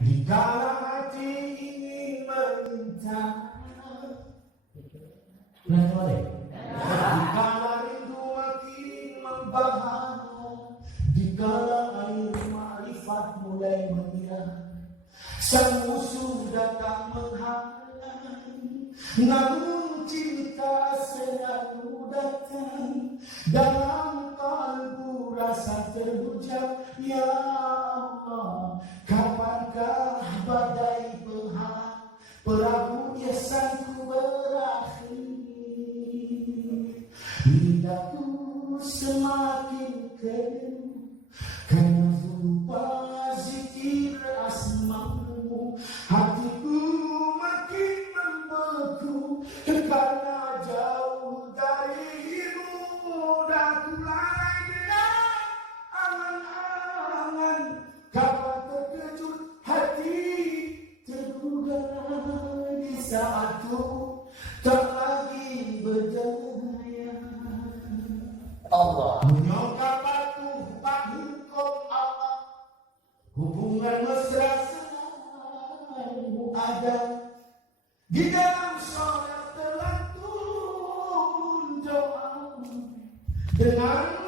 Dikala hati ingin meminta, dikala rindu makin membahana, dikala air ma'rifat mulai mengira, sang musuh datang menghalang, namun cinta selalu datang. Dalam kalbu rasa terucap, ya Allah, kapankah badai penghalang perahu biasaku berakhir? Lidahku semakin keruh karena lupa zikir asmamu, hatiku makin membeku karena jauh darimu. Dan kulai dengan angan-angan, kapan terkejut hati terduga di saat tu tak lagi berdaya. Allah menyokap aku hukum Allah, hubungan mesra selalu ada di dalam sholat telah turun doa dengan